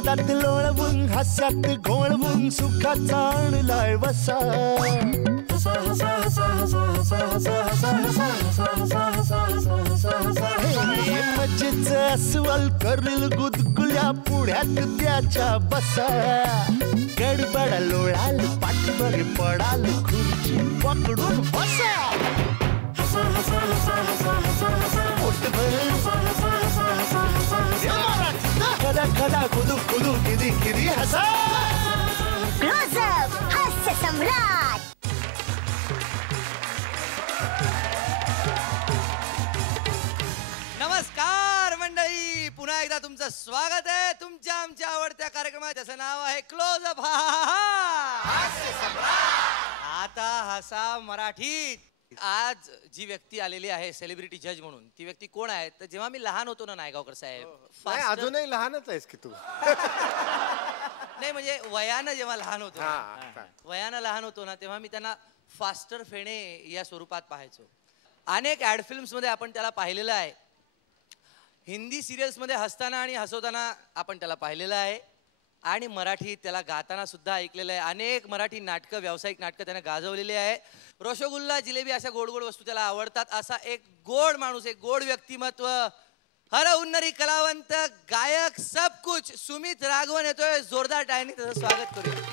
विनोदात लोळवून हास्यात घोळवून सुखाचा आणलाय वसा मजेच अस्वल करील गुदगुल्या पुढ्यात त्याच्या बसा गडबड लोळाल पाठीवर पडाल खुर्ची पकडून बसा खदा खदा खुदू खुदू किदी किदी हसा क्लोजअप हास्य सम्राट. नमस्कार मंडळी, पुन्हा एकदा तुमचं स्वागत आहे तुमच्या आमच्या आवडत्या कार्यक्रमात, ज्याचं नाव आहे क्लोजअप हास्य सम्राट. आता हसा मराठीत. आज जी व्यक्ती आलेली आहे सेलिब्रिटी जज म्हणून, ती व्यक्ती कोण आहे तर जेव्हा मी लहान होतो ना नायगावकर साहेब, अजूनही लहानच आहेस की तू. नाही म्हणजे वयानं जेव्हा लहान होतो, वयानं लहान होतो ना, तेव्हा मी त्यांना फास्टर फेणे या स्वरूपात पाहायचो. अनेक ऍड फिल्म्स मध्ये आपण त्याला पाहिलेलं आहे. हिंदी सिरियल्स मध्ये हसताना आणि हसवताना आपण त्याला पाहिलेलं आहे आणि मराठीत त्याला गाताना सुद्धा ऐकलेलं आहे. अनेक मराठी नाटकं, व्यावसायिक नाटकं त्याने गाजवलेली आहे. रसगुल्ला, जिलेबी अशा गोड गोड वस्तू त्याला आवडतात. असा एक गोड माणूस, एक गोड व्यक्तिमत्व, हर हुन्नरी कलावंत, गायक, सब कुछ सुमित राघवन येतोय. जोरदार टाळ्यांनी त्याचं स्वागत करूया.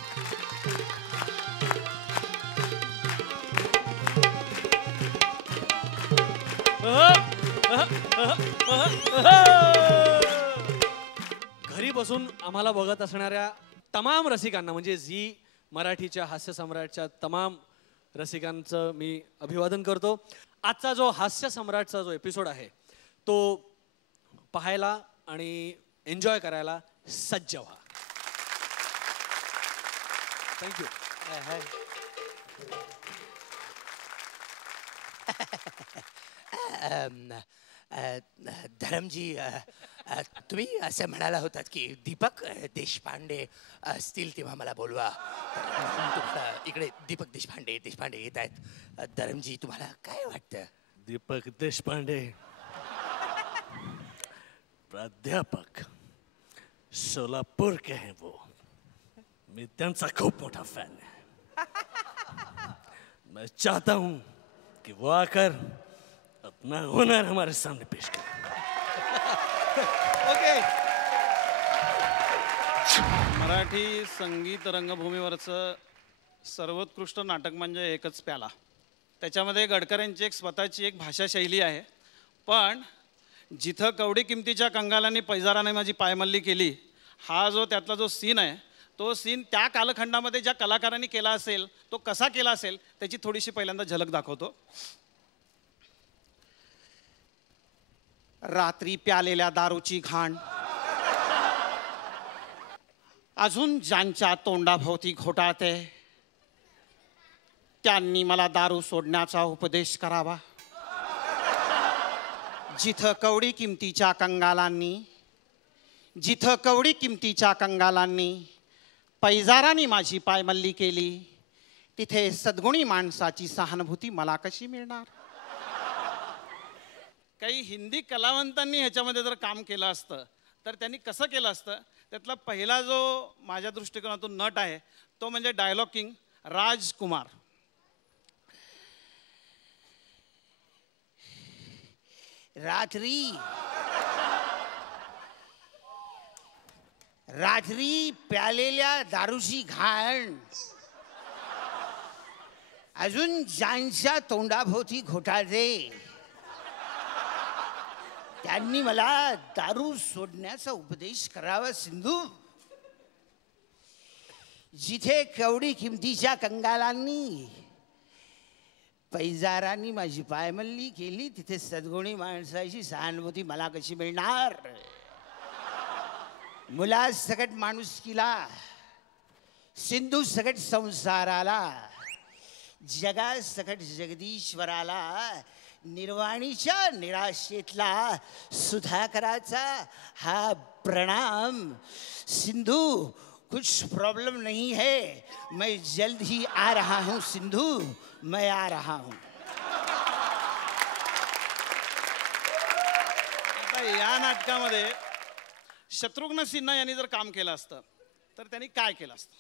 घरी बसून आम्हाला बघत असणाऱ्या तमाम रसिकांना, म्हणजे झी मराठीच्या हास्य सम्राटच्या तमाम रसिकांचं मी अभिवादन करतो. आजचा जो हास्य सम्राटचा जो एपिसोड आहे तो पाहायला आणि एन्जॉय करायला सज्ज व्हा. थँक्यू. धरमजी, तुम्ही असं म्हणाला होतात की दीपक देशपांडे असतील तेव्हा मला बोलवा. इकडे दीपक देशपांडे येत आहेत. धरमजी, तुम्हाला काय वाटतं? दीपक देशपांडे प्राध्यापक सोलापुर के हैं वो. मैं त्यांचा खूप मोठा फॅन है. मैं चाहता हूं कि वो आकर अपना हुनर हमारे सामने पेश करें. ओके. मराठी संगीत रंगभूमीवरचं सर्वोत्कृष्ट नाटक म्हणजे एकच प्याला. त्याच्यामध्ये गडकऱ्यांची एक स्वतःची एक भाषाशैली आहे. पण जिथं कवडी किमतीच्या कंगालांनी पैजाराने माझी पायमल्ली केली, हा जो त्यातला जो सीन आहे, तो सीन त्या कालखंडामध्ये ज्या कलाकारांनी केला असेल, तो कसा केला असेल त्याची थोडीशी पहिल्यांदा झलक दाखवतो. रात्री प्यालेल्या दारूची घाण अजून ज्यांच्या तोंडाभोवती घोटाळते, त्यांनी मला दारू सोडण्याचा उपदेश करावा. जिथं कवडी किमतीच्या कंगालांनी पैजारांनी माझी पायमल्ली केली, तिथे सद्गुणी माणसाची सहानुभूती मला कशी मिळणार? काही हिंदी कलावंतांनी ह्याच्यामध्ये जर काम केलं असतं तर त्यांनी कसं केलं असतं? त्यातला पहिला जो माझ्या दृष्टिकोनातून नट आहे तो म्हणजे डायलॉग किंग राजकुमार. रात्री प्यालेल्या दारूची घाण अजून ज्यांच्या तोंडाभोवती घोटाळते, त्यांनी मला दारू सोडण्याचा उपदेश करावा. सिंधू, जिथे कवडी किमतीच्या कंगालांनी पैजारांनी माझी पायमल्ली केली, तिथे सद्गुणी माणसाची सहानुभूती मला कशी मिळणार? मुला सकट माणुसकीला, सिंधू सकट संसाराला, जगा सकट जगदीश्वराला, निर्वाणीच्या निराशेतला सुधाकराचा हा प्रणाम. सिंधू, कुछ प्रॉब्लम नहीं है, मैं जल्द ही आ रहा हूँ. सिंधू, मैं आ रहा हूँ. आता या नाटकामध्ये शत्रुघ्न सिन्हा यांनी जर काम केलं असतं तर त्यांनी काय केलं असतं?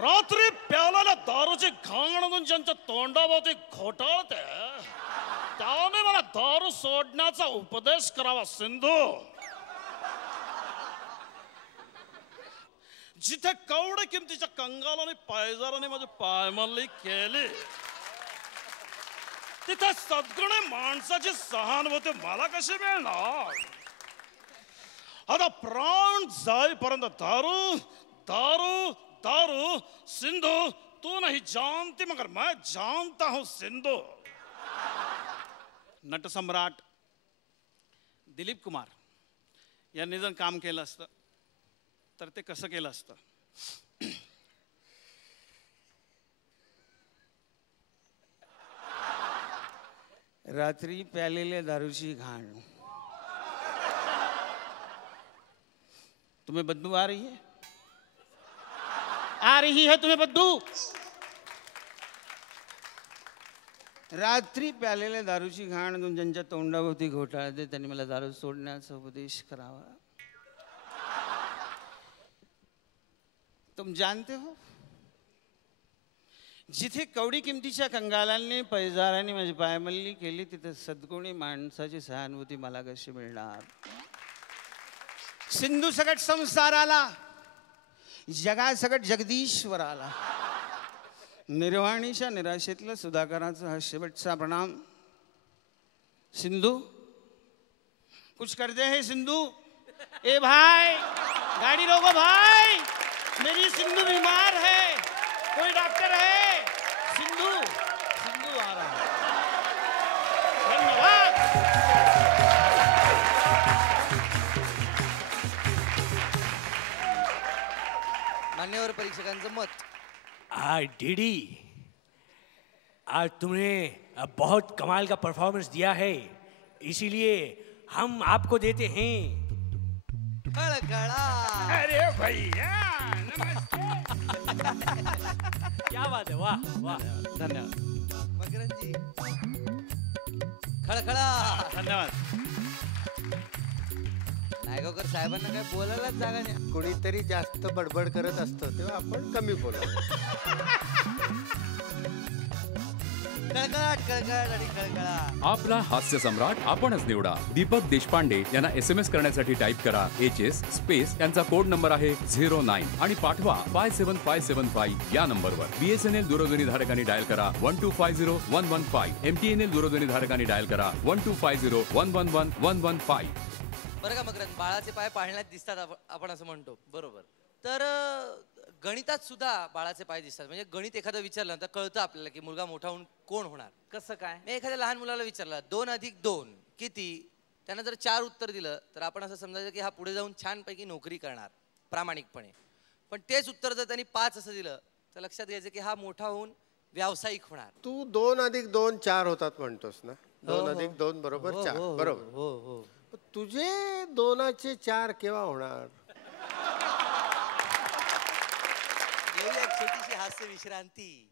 रात्री प्यालाला दारूची घाण आणून ज्यांच्या तोंडाभोवती घोटाळते त्याने मला दारू सोडण्याचा उपदेश करावा सिंधू. जिथे कवडे किमतीच्या कंगालाने पायजाराने माझी पायमल्ली केली तिथे सद्गुणी माणसाची सहानुभूती मला कशी मिळणार? आता प्राण जाईपर्यंत दारू दारू दारू. सिंधू तू नहीं जानती मगर मैं जानता हूं सिंधू. नटसम्राट दिलीप कुमार यांनी जर काम केलं असतं तर ते कसं केलं असतं? रात्री प्यालेल्या दारूची घाण. तुम्हें बदबू आ रही है? आ रही है तुम्हें बदबू? रात्री प्यालेल्या दारूची घाण ज्यांच्या तोंडाभोवती घोटाळते त्यांनी मला दारू सोडण्याचा उपदेश करावा. तुम जानते हो जिथे कवडी किमतीच्या कंगालांनी पैजारांनी माझी पायमल्ली केली तिथे सद्गुणी माणसाची सहानुभूती मला कशी मिळणार? सिंधू सकट संसार आला, जगासकट जगदीश्वर आला. निर्वाणीच्या निराशेतलं सुधाकराचा हा शेवटचा प्रणाम. सिंधू कुछ करते हैं सिंधू. ए भाई गाड़ी रोको भाई, मेरी सिंधू बीमार है, कोई डॉक्टर है? सिंधू सिंधू आ रहा है. धन्यवाद. मान्यवर परीक्षकांचं मत. डीडी आज तुमने बहुत कमाल का परफॉर्मेंस दिया है, इसीलिए हम आपको देते हैं खळखळा. अरे भैया क्या बात है, वाह वाह. धन्यवाद मकरंदजी खळखळा. धन्यवाद. नायगावकर साहेबांना काय बोलायलाच जागा नाही. कोणीतरी जास्त बडबड करत असतं तेव्हा आपण कमी बोलावं. खळखळाट खळखळाट आणि खळखळा. आपला हास्य सम्राट आपणच निवडा. दीपक देशपांडे यांना SMS करण्यासाठी टाईप करा HS स्पेस त्यांचा कोड नंबर आहे 09 आणि पाठवा 57575 या नंबरवर. BSNL दूरध्वनी धारकांनी डायल करा 1250115. MTNL दूरध्वनी धारकांनी डायल करा 12501111115. बरं का मकरंद, बाळाचे पाय पाळण्यात दिसतात आपण असं म्हणतो, बरोबर. तर गणितात सुद्धा बाळाचे पाय दिसतात. म्हणजे गणित एखादं विचारलं तर कळतं आपल्याला की मुलगा मोठा होऊन कोण होणार. कसं काय? मी एखाद्या लहान मुलाला विचारलं 2 अधिक 2 किती, त्यानं जर 4 उत्तर दिलं तर आपण असं समजायचं की हा पुढे जाऊन छानपैकी नोकरी करणार प्रामाणिकपणे. पण तेच उत्तर जर त्यांनी 5 असं दिलं तर लक्षात घ्यायचं की हा मोठा होऊन व्यावसायिक होणार. तू 2 अधिक 2 4 होतात म्हणतोस ना. 2 अधिक 2 बरोबर 4 बरोबर. हो हो. तुझे 2चे 4 केव्हा होणार? एक छोटीशी हास्य विश्रांती.